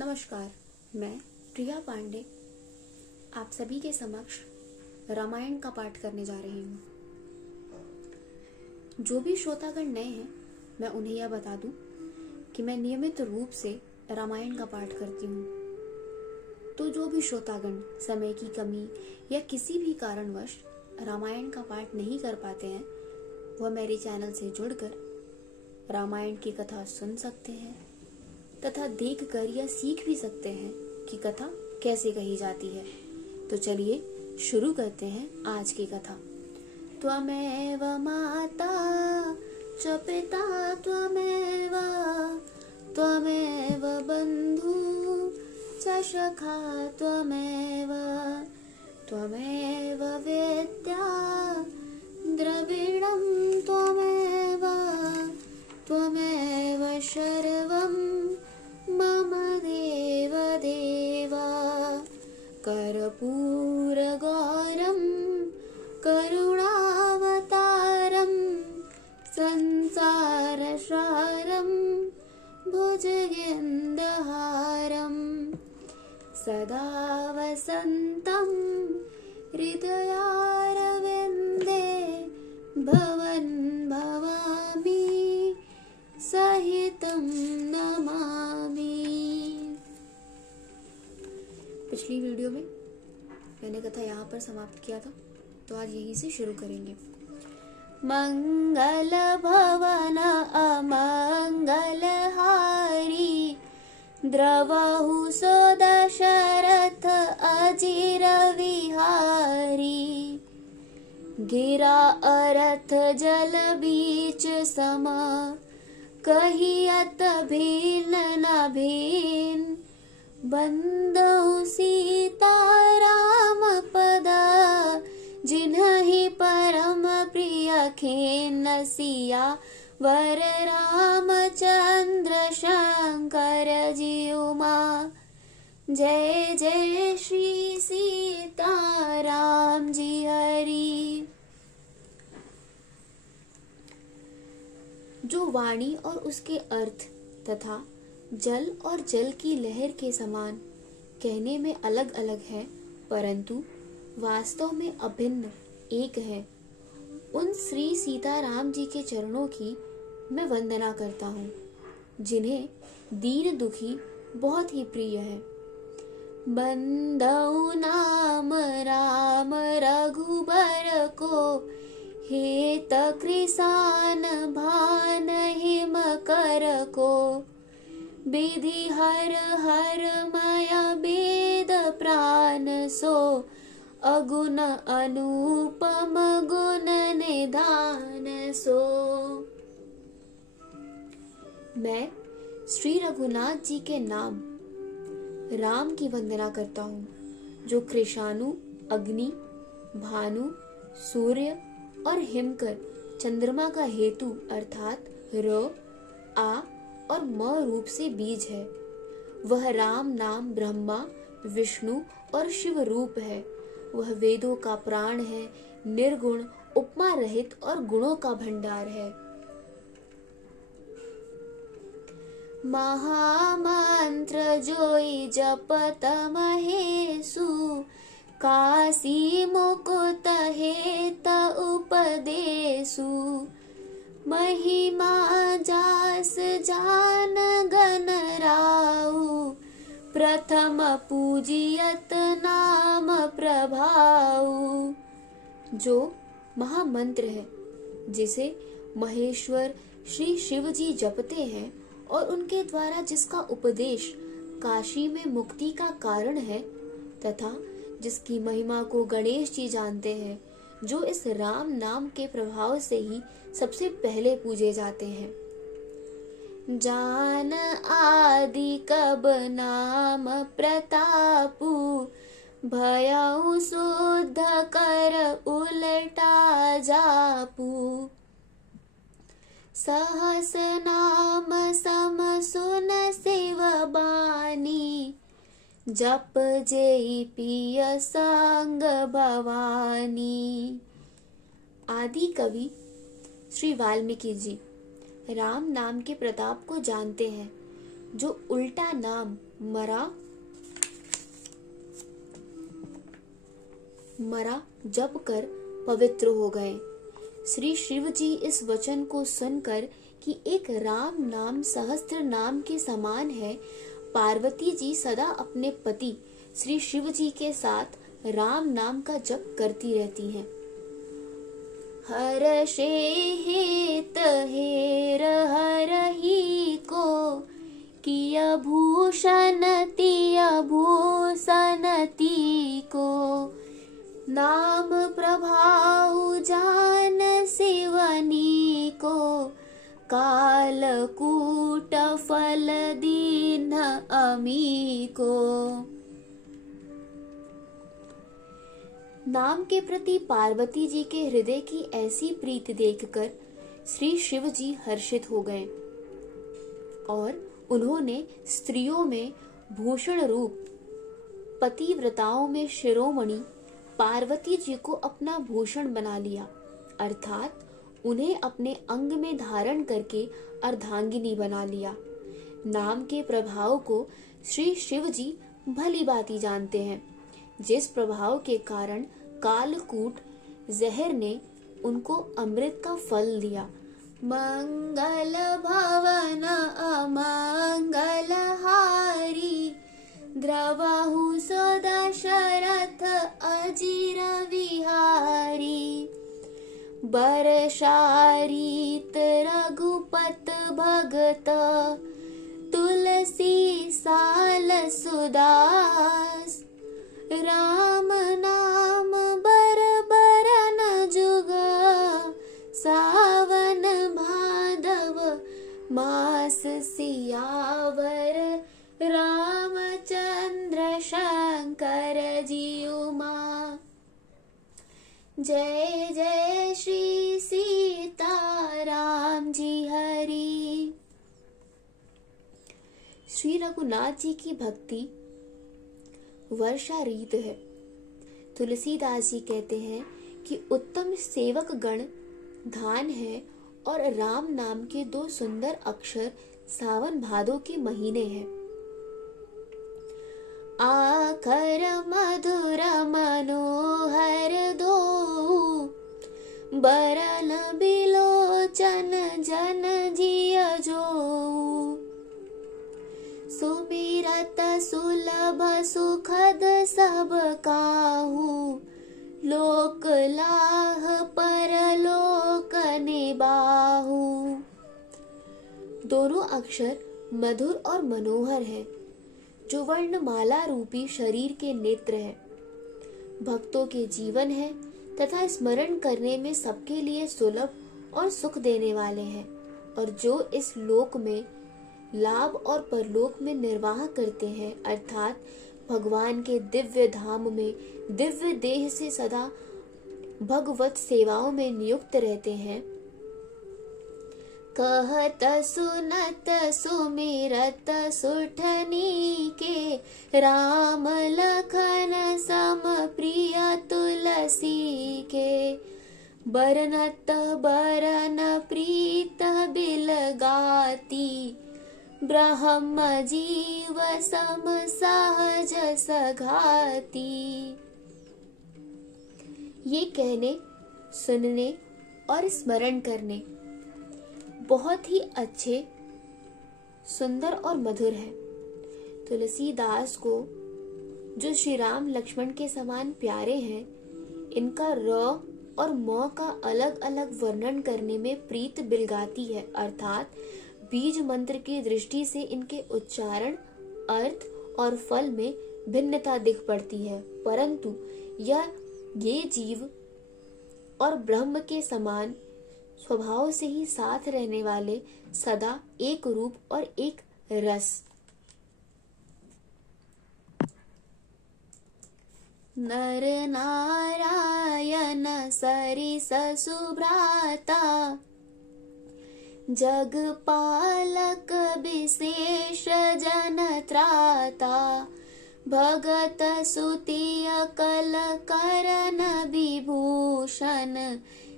नमस्कार, मैं प्रिया पांडे आप सभी के समक्ष रामायण का पाठ करने जा रही हूँ। जो भी श्रोतागण नए हैं, मैं उन्हें यह बता दूं कि मैं नियमित रूप से रामायण का पाठ करती हूँ। तो जो भी श्रोतागण समय की कमी या किसी भी कारणवश रामायण का पाठ नहीं कर पाते हैं, वह मेरे चैनल से जुड़कर रामायण की कथा सुन सकते हैं तथा देखकर या सीख भी सकते हैं कि कथा कैसे कही जाती है। तो चलिए शुरू करते हैं आज की कथा। त्वमेव माता च पिता त्वमेव त्वमेव बन्धु च सखा त्वमेव त्वमेव वेद्या द्रविणं त्वमेव त्वमेव सर्वं मम देव देव कर्पूरगौरं करुणावतारं संसारसारं भुजगेन्दहारं सदा वसन्तं हृदयारविन्दे भवन् भवामि सहितं नमामि। पिछली वीडियो में मैंने कथा यहाँ पर समाप्त किया था, तो आज यहीं से शुरू करेंगे। मंगल भवन अमंगलहारी द्रवहु सो दशरथ अजिर विहारी गिरा अरथ जल बीच समा कहियत भिन्न न भिन्न बंदौ सीता राम पदा जिन्हि परम प्रिय खिन्न सिया वर रामचंद्र शंकर जी उमा जय जय श्री सीता राम जी हरि। जो वाणी और उसके अर्थ तथा जल और जल की लहर के समान कहने में अलग अलग है, परंतु वास्तव में अभिन्न एक है, उन श्री सीताराम जी के चरणों की मैं वंदना करता हूँ, जिन्हें दीन दुखी बहुत ही प्रिय है। बंदौ नाम राम रघुबर को हेत कृसान भान हिम कर को विधि हर हर माया वेद प्राण सो अगुण अनुपम गुण निधान सो। मैं श्री रघुनाथ जी के नाम राम की वंदना करता हूँ, जो कृषाणु अग्नि भानु सूर्य और हिमकर चंद्रमा का हेतु अर्थात र आ और म रूप से बीज है। वह राम नाम ब्रह्मा विष्णु और शिव रूप है। वह वेदों का प्राण है, निर्गुण उपमा रहित और गुणों का भंडार है। महामंत्र जोई जपत महेशु काशी मुकुट हेत उपदेशु महिमा जास जान गण राउ प्रथम पूजियत नाम प्रभाऊ। जो महामंत्र है, जिसे महेश्वर श्री शिव जी जपते हैं और उनके द्वारा जिसका उपदेश काशी में मुक्ति का कारण है, तथा जिसकी महिमा को गणेश जी जानते हैं, जो इस राम नाम के प्रभाव से ही सबसे पहले पूजे जाते हैं। जान आदि कब नाम प्रतापु भयउ शुद्ध कर उलटा जापू सहस नाम सम सुन शिव बानी जप जेई पिय संग भवानी। आदि कवि श्री वाल्मीकि जी राम नाम के प्रताप को जानते हैं, जो उल्टा नाम मरा जप कर पवित्र हो गए। श्री शिव जी इस वचन को सुनकर कि एक राम नाम सहस्त्र नाम के समान है, पार्वती जी सदा अपने पति श्री शिव जी के साथ राम नाम का जप करती रहती हैं। हर्षे हेत हेर हरहि को किया भूषण तिया भूषणति को, नाम प्रभाव जान शिवनी को, कालकूट फल दीन अमी को। नाम के प्रति पार्वती जी के हृदय की ऐसी प्रीति देखकर श्री शिव जी हर्षित हो गए और उन्होंने स्त्रियों में भूषण रूप पतिव्रताओं में शिरोमणि पार्वती जी को अपना भूषण बना लिया, अर्थात उन्हें अपने अंग में धारण करके अर्धांगिनी बना लिया। नाम के प्रभाव को श्री शिव जी भली भांति जानते हैं, जिस प्रभाव के कारण कालकूट जहर ने उनको अमृत का फल दिया। मंगल भवन अमंगल हारी, द्रवहु सो दशरथ अजिर विहारी, बरसारीत रघुपत भगत, तुलसी साल सुदास, राम नाम बर बरन जुगा, सावन भादव मास सियावर, रामचंद्र शंकर जी उमा। जय जय श्री सीताराम जी हरि। श्री रघुनाथ जी की भक्ति वर्षा रीत है। तुलसीदास जी कहते हैं कि उत्तम सेवक गण धान है और राम नाम के दो सुंदर अक्षर सावन भादो के महीने हैं। आखर मधुर मनोहर दो, बरन बिलोचन जन जिय जो, सुमिरत सुलभ सुखद सब काहू, लोक लाह परलोक निबाहू। दोनों अक्षर मधुर और मनोहर हैं, जो वर्णमाला रूपी शरीर के नेत्र है, भक्तों के जीवन है तथा स्मरण करने में सबके लिए सुलभ और सुख देने वाले हैं, और जो इस लोक में लाभ और परलोक में निर्वाह करते हैं, अर्थात भगवान के दिव्य धाम में दिव्य देह से सदा भगवत सेवाओं में नियुक्त रहते हैं। कहत सुनत सुमिरत सुठनी के, राम लखन सम प्रिय तुलसी के, बरनत बरन प्रीत बिलगाती, ब्रह्म जीव सम सहज सघाती। ये कहने, सुनने और स्मरण करने बहुत ही अच्छे, सुंदर और मधुर है। तुलसीदास को जो श्री राम लक्ष्मण के समान प्यारे हैं, इनका र और म का अलग अलग वर्णन करने में प्रीत बिलगाती है, अर्थात बीज मंत्र की दृष्टि से इनके उच्चारण, अर्थ और फल में भिन्नता दिख पड़ती है, परंतु ये जीव और ब्रह्म के समान स्वभाव से ही साथ रहने वाले, सदा एक रूप और एक रस। नर नारायण सरिस सुभ्राता, जग पालक विशेष जन त्राता, भगत सुति अकल करन विभूषण,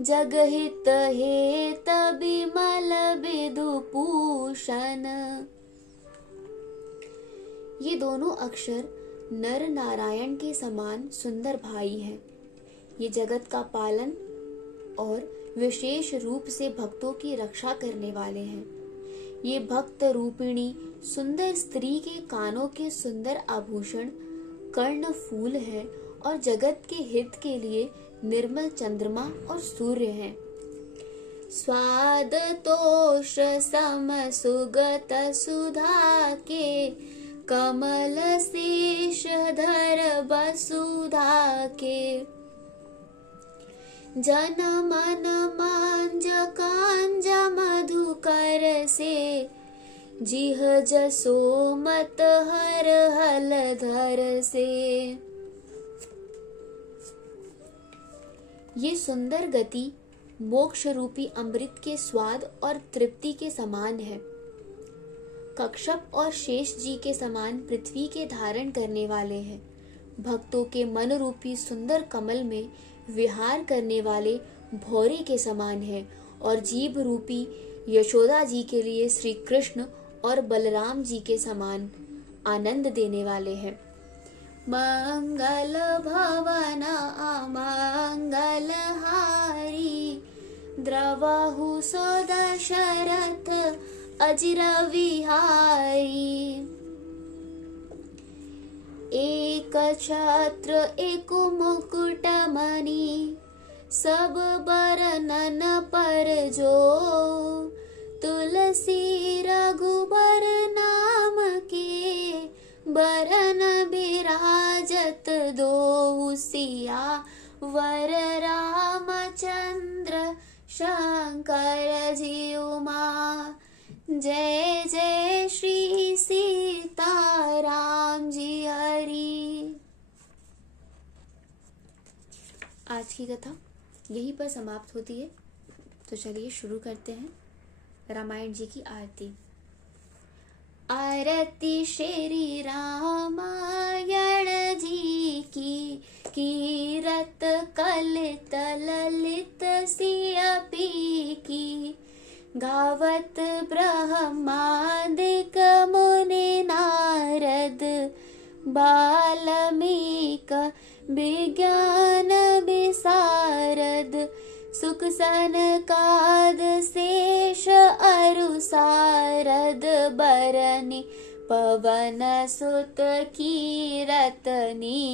जगहित हेत बिमल विदुपूषण। ये दोनों अक्षर नर नारायण के समान सुंदर भाई हैं। ये जगत का पालन और विशेष रूप से भक्तों की रक्षा करने वाले हैं। ये भक्त रूपिणी सुंदर स्त्री के कानों के सुंदर आभूषण कर्ण फूल है और जगत के हित के लिए निर्मल चंद्रमा और सूर्य हैं। स्वाद तोष सम सुगत सुधा के कमल शीश धर वसुधा के जन मन मांज कांज मधुकर से जिह जसो मत हर हलधर से। ये सुंदर गति मोक्ष रूपी अमृत के स्वाद और तृप्ति के समान है। कक्षप और शेष जी के समान पृथ्वी के धारण करने वाले हैं। भक्तों के मन रूपी सुंदर कमल में विहार करने वाले भौरे के समान है और जीभ रूपी यशोदा जी के लिए श्री कृष्ण और बलराम जी के समान आनंद देने वाले हैं। मंगल भवन अमंगल हारी द्रवहु सो दशरथ अजिर विहारी। एक छत्र एक मुकुट मणि सब बरनन पर जो तुलसी रघुबर नाम के बरन बिराजत दो सिया वर रामचंद्र शंकर जी उमा। जय जय श्री सीता राम जी हरि। आज की कथा यहीं पर समाप्त होती है। तो चलिए शुरू करते हैं रामायण जी की आरती। आरती श्री रामायण जी की कीरत कलित ललित सियपी की। गावत ब्रह्मादिक मुनि नारद बाल्मीक विज्ञान विशारद। सुख सनकाद शेष अरु सारद बरनि पवन सुत कीरतनी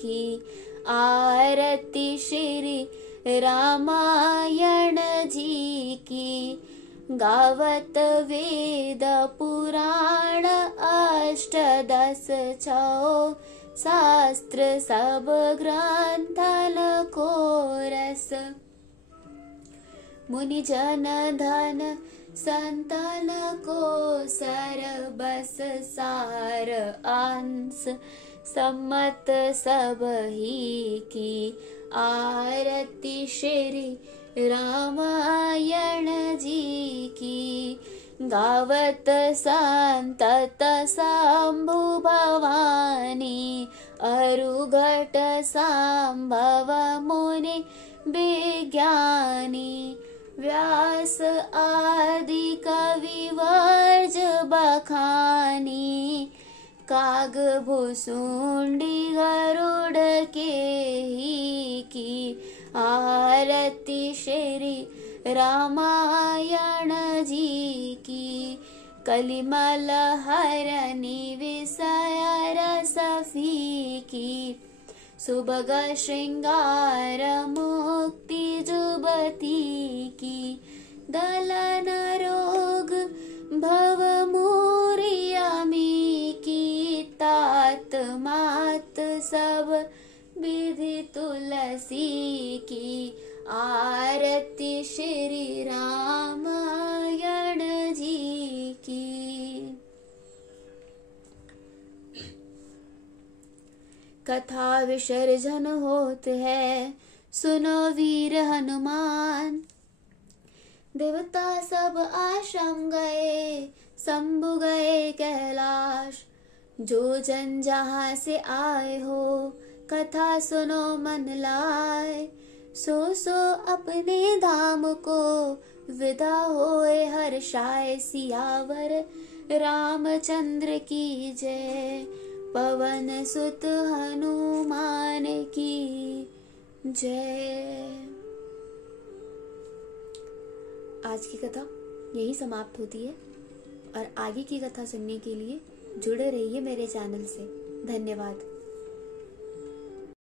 की। आरती श्री रामायण जी की। गावत वेद पुराण अष्टदश छौ शास्त्र सब ग्रंथन को रस। मुनि जन धन संतन को सर बस सार अंश सम्मत सब ही की। आरती श्री रामायण जी की। गावत संतत शंभु भवानी अरुघट संभव मुनि विज्ञानी। व्यास आदि कवि वर्ज बखानी। काग भुसुंडी गरुड़ के ही की। आरती श्री रामायण जी की। कलिमल हरनि विषय रस फीकी। सुभग श्रृंगार मुक्ति जुबती की। दलन रोग भव मूरियमी की। तात मात सब विधि तुलसी की। आरती श्री रामायण जी की। कथा विसर्जन होत है सुनो वीर हनुमान। देवता सब आश्रम गए शंभु गए कैलाश। जो जन जहाँ से आए हो कथा सुनो मन लाए। सो अपने धाम को विदा होए हर्षाए। सियावर रामचंद्र की जय, पवन सुत हनुमान की जय। आज की कथा यही समाप्त होती है और आगे की कथा सुनने के लिए जुड़े रहिए मेरे चैनल से। धन्यवाद।